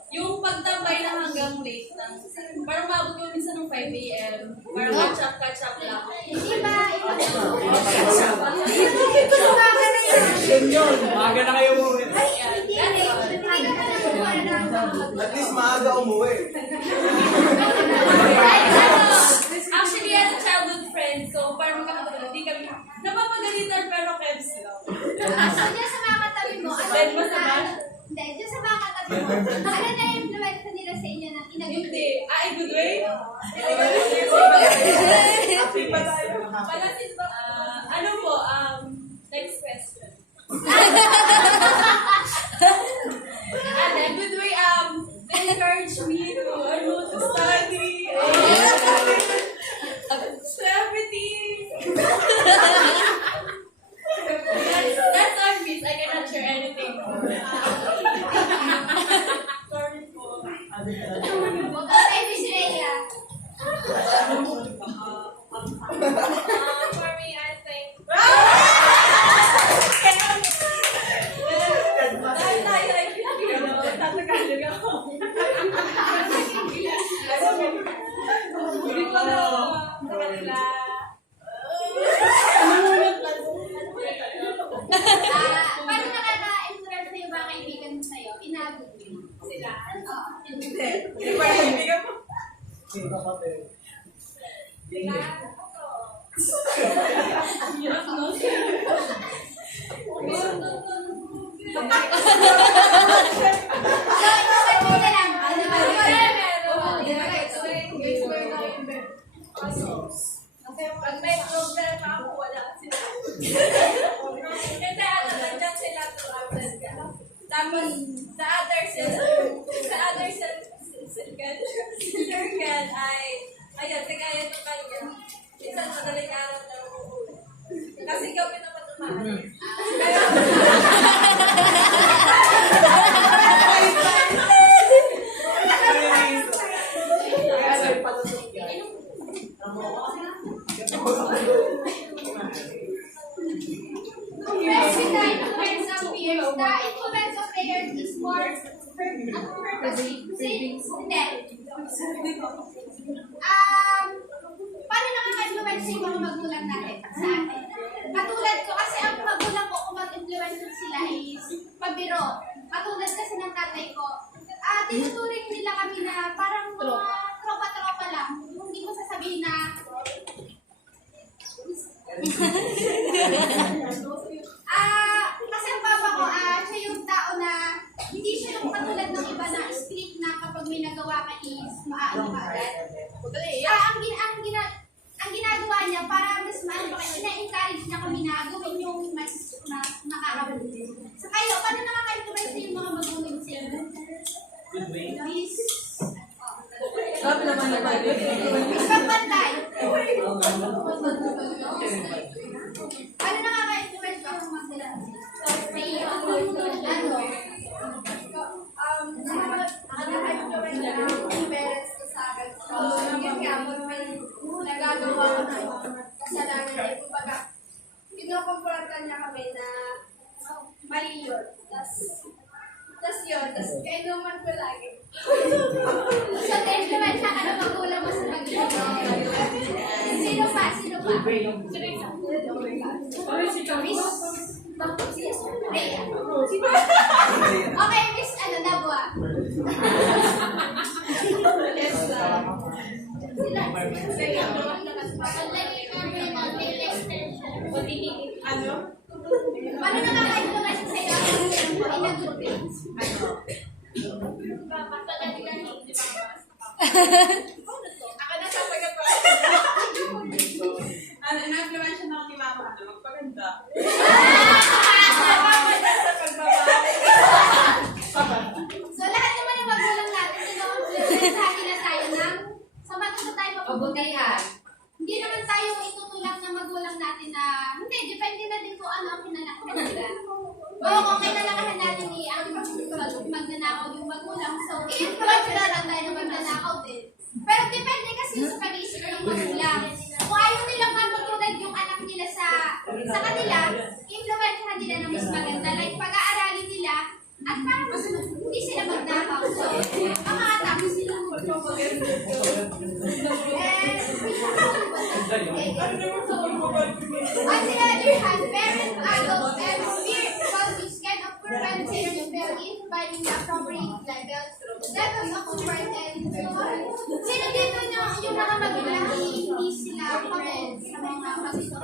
yung pagtambay na hanggang late na. Parang maabot ko minsan ng 5 a.m. Parang catch up lang. Hindi ba? Maaga na kayo umuwi. At least maaga umuwi. Actually, as a childhood friend, so parang makakatulad, di kami napapagalitan pero kebs lang. So, dyan sa mga katabi mo, Then, masama? Hindi, dyan sa mga katabi mo, ano na-influence nila sa inyo ng inagubay? Hindi. Good way? Palasin ba? Ano po, next question. And then, good way, they encourage me to study. Sila. Hindi. Hindi pa kaibigan mo. Pag may problem ako, wala sila. Kasi ano, nandiyan sila throughout ka. Tapos, sa other circle ay, ayun, kagaya ng kanya. Minsan madaling araw na uuwi. Kasi ikaw pinapatumaan. President influence of peers. The influence of players is more paano nakaka-influence yung mga magulang natin sa atin? Katulad ko, kasi ang magulang ko kung mag-influence sila is pabiro. Katulad kasi ng tatay ko, tinuturing nila kami na parang mga tropa-tropa lang. Hindi ko sasabihin na kasi ang papa ko, siya yung tao na hindi siya yung katulad ng iba na strict na kapag may nagawa ka is maaano ka agad. Ang ginagawa niya para mas maano pa kayo, ina-encourage niya kami na gawin yung mas nakakabuti. So kayo, paano nakaka-influence yung mga magulang sila? Sabi naman na pwede. Pagpantay. Ano nakaka-influence yung mga magulang? Parents ko sa akin. Yun nga, may nagagawa ko na kasalanan niya. Kumbaga, kinukomportan niya kami na mali yun. Tapos kainuman ko lagi. So, influence ka ng magulang mo sa pag-ibig. Sino pa? Okay, Miss Nabwa. Paano nakaka-influence sa'yo in a good way? Ako na sa pagkatwa. Na-influence na ako ni Mama. Magpaganda. So, lahat naman ng magulang natin, influence sa akin na tayo ng sa matuto tayo mapabutihan. Hindi naman tayo itutulak ng magulang natin na, hindi, depende na din kung ano ang pinanakaw nila. Oo, kung kailangan natin ang magnanakaw yung magulang, so, i-influence na lang tayo na magnanakaw din. Pero depende kasi sa pag-iisip ng magulang. Kung ayaw nilang matutulad yung anak nila sa kanila, influence na nila na mas maganda. Like, pag-aaralin nila, at parang mas hindi sila magnakaw. So, makakatapos sila. On the other hand, parents, adults, and peer values can occur when children fail in finding the appropriate levels of comfort and sino dito yung mga magulang hindi sila pagod sa mga mag-isip?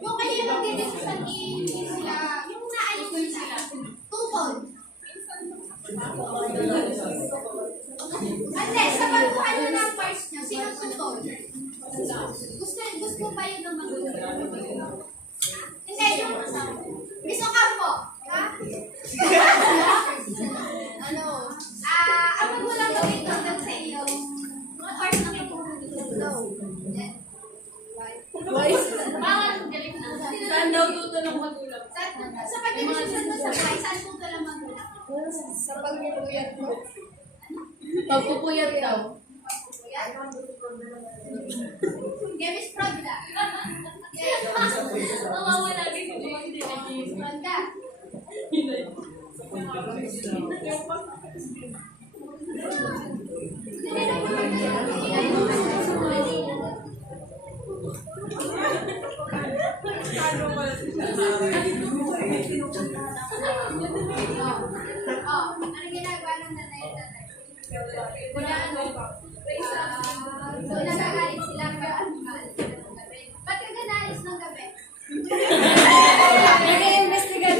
Yung kayo yung magdidesisyon hindi sila, yung naayos sila, tutol. Ate, sa pagkuhan nyo ng first nyo, sino tutol? Gusto ba yun ng magulang? Hindi, yung Miss Ocampo, ha? Ang magulang mo dito sa iyo, first na Saan daw tutulong magulang? sa pag-desisyon mo sa buhay, saan tutol ang magulang? Sa pagpupuyat mo. Pagpupuyat daw. Miss Prodda. Mawawala din ko. Miss Prodda. Wala ano. So, nagagalit sila pero ano ba? Ba't ka ganalis ng gabi? Nag-iimbestiga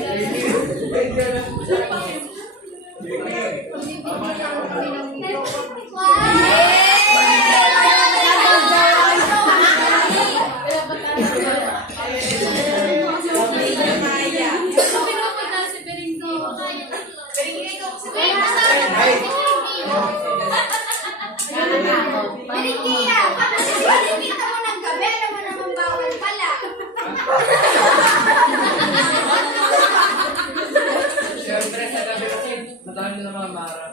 Marikia, kapag sinimita mo ng gabi, alam mo naman bawal pala. Siyempre, sa gabi kasi, madami na mga marap.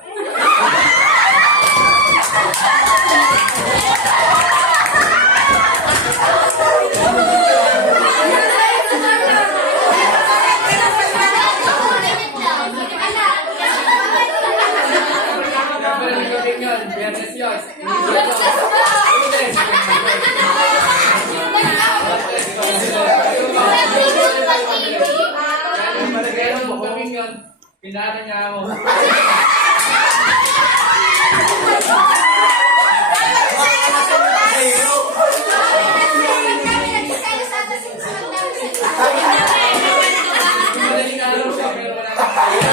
Biyernes yun. Pinara niya ako. Madaling araw siya, pero wala nang kaya.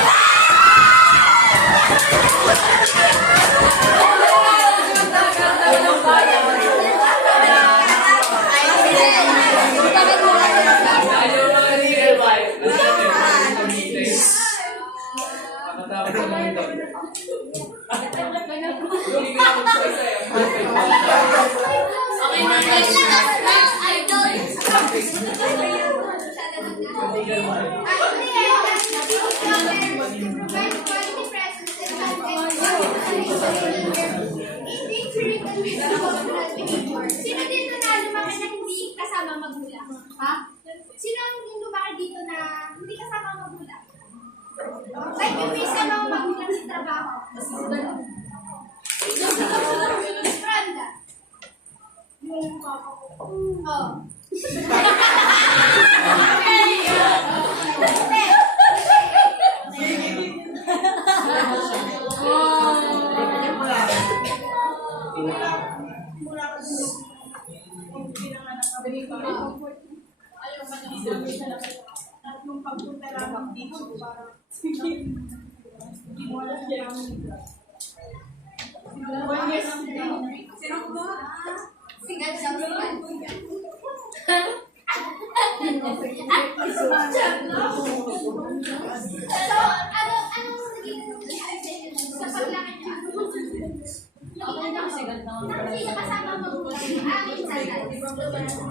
Ayaw na ni real life. Nakatapos sa mga ito. Hindi ka ako sa isa eh. Okay na, next idol. Sino dito na lumaki na hindi kasama magulang? Ha? Sino ang lumaki dito na hindi kasama magulang? Like yung may kasama magulang sa trabaho. Branda. Yung papa ko. Oh. Sigat daw, sigat. So, anong naging sa paglaki niyo? Nakikita kasama magulang. Minsan nagalit ka sa tatay mo.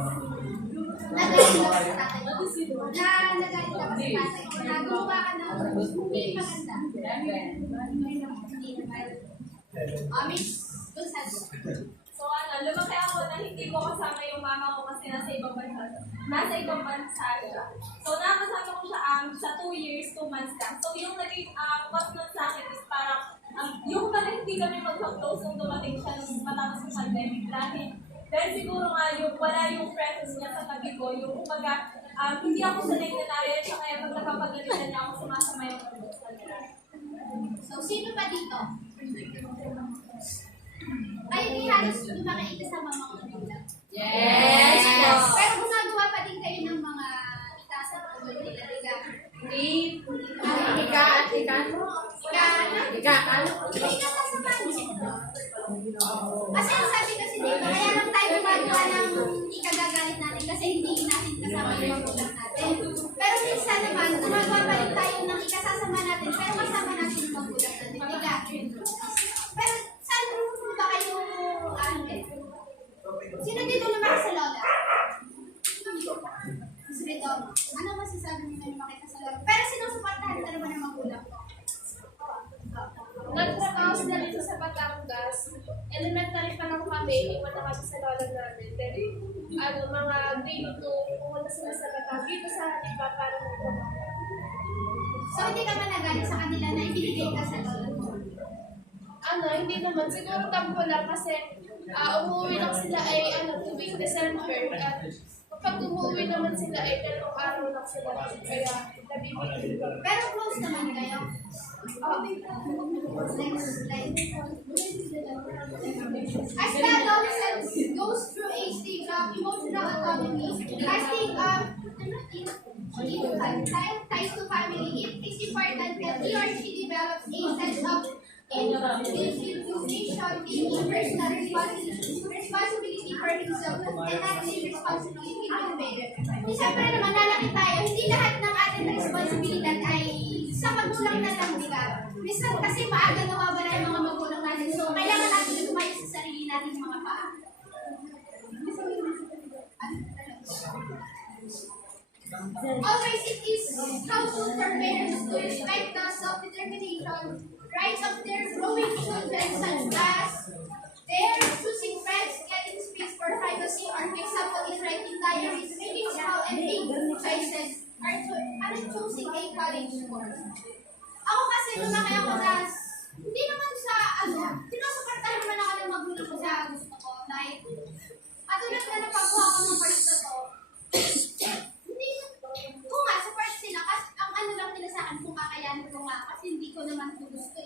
Nagalit ka sa tatay mo. Nagawa ka ng hindi maganda. Miss, kung saan? So lumaki ako na hindi ko kasama yung mama ko kasi nasa ibang bansa siya. So nakasama ko siya sa 2 years, 2 months lang. So yung naging cost nun sa akin is parang yung talagang hindi kami mag-close nung dumating siya nung matapos ng pandemic dahil siguro nga yung wala yung presence niya sa tabi ko, yung kumbaga hindi ako sanay na nariyan siya kaya pag nakapagalitan niya ako sumasama yung So, sino pa dito? Kayo di halos lumaki kasama mga magulang. Yes! Pero gumagawa pa din kayo ng mga itasa o nila. Hindi ka sasama niyo. Kasi ang sabi kasi dito, kaya lang tayo gumagawa ng ikagagalit natin kasi hindi natin kasama yung magulang natin. Pero minsan naman, gumagawa pa rin tayo ng ikasasama natin pero kasama natin yung magulang natin. Pero saan ba kayo, sino dito lumaki sa lola? Sino ano masasabi niyo na lumaki ka sa lola? Pero sinusuportahan ka naman ng magulang ko? Nagtrabaho sila dito sa Batangas. Elementary pa lang kami, iwan na kami sa lola namin. Then, mga grade 2, pumunta sila sa Batangas. Dito sa Halipa para magtrabaho. So, hindi ka man nagalit sa kanila na ibigay ka sa lola mo? Hindi naman. Siguro tampo lang kasi umuwi lang sila ay tuwing December. At kapag umuwi naman sila ay 2 araw lang sila. Kaya nabibigay. Pero close naman kayo? Next slide. As the adolescent goes through a stage of emotional autonomy, as they ties to family, it is important that he or she develops a sense of individuation, taking personal responsibility for himself and active responsibility to the parent. Siyempre naman, lalaki tayo, hindi lahat ng ating responsibilidad ay sa magulang na lang, di ba? Minsan kasi maaga nawawala yung mga magulang natin, so kailangan natin lumayo sa sarili natin mga paa. Always it is helpful for parents to respect the self-determination rights of their growing children, such as their choosing friends, getting space for privacy, or for example, in writing diaries, making small and big choices, or choosing a college course. Ako kasi nung laki ako hindi naman sa sinusuportahan naman ako ng magulang ko sa gusto ko. Like, katulad na napagawa ko ng first na to, hindi, kung nga, support sila, kasi ang ano lang nila sa akin, kung kakayanin ko nga, kasi hindi ko naman ito gusto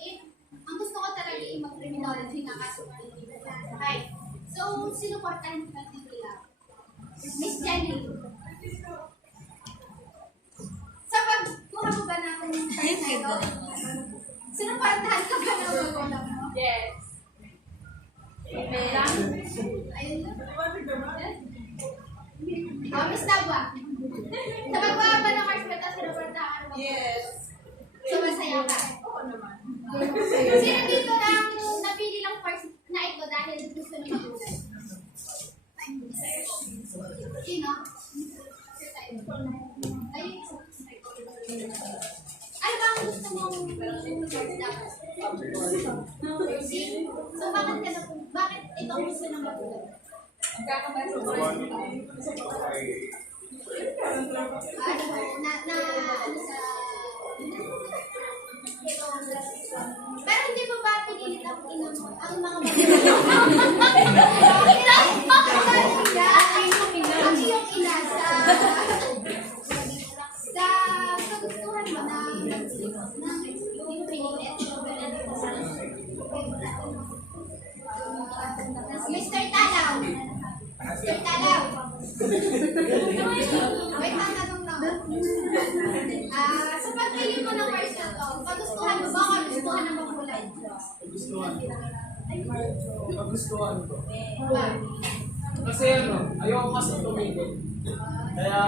ang gusto ko talaga mag-criminology na kaso okay. So, sinuportahan ko natin nila. Miss Jenny. Sa pagkuha mo ba ng title? Sinuportahan ka ba ng magulang mo? Yes. Ayun na. Miss Naba. Sa pagkuha ba ng hospital, sinuportahan mo? Yes. So, masaya ka? Oo naman. Sino dito lang napili lang first na ito dahil gusto na magulang? Sino? Ayun. Ano ba ang gusto mong dapat? So, bakit ito ang gusto ng magulang? Ano sa pero hindi mo ba pinilit ang ina mo? Ang mga ang iyong ina sa kagustuhan mo na hindi mo pinilit. Mr. Talaw. Mr. Talaw. Wait, tanong lang. Sa pagpili mo ng first na to, kagustuhan mo ba o kagustuhan ng magulang? Kagustuhan ko. Kasi ayoko kasi tumigil. Kaya,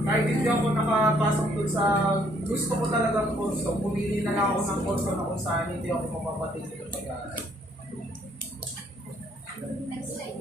kahit hindi ako nakapasok dun sa gusto ko talagang kurso, pumili na lang ako ng kurso na kung saan hindi ako mapapatigil sa pag-aaral. Next slide.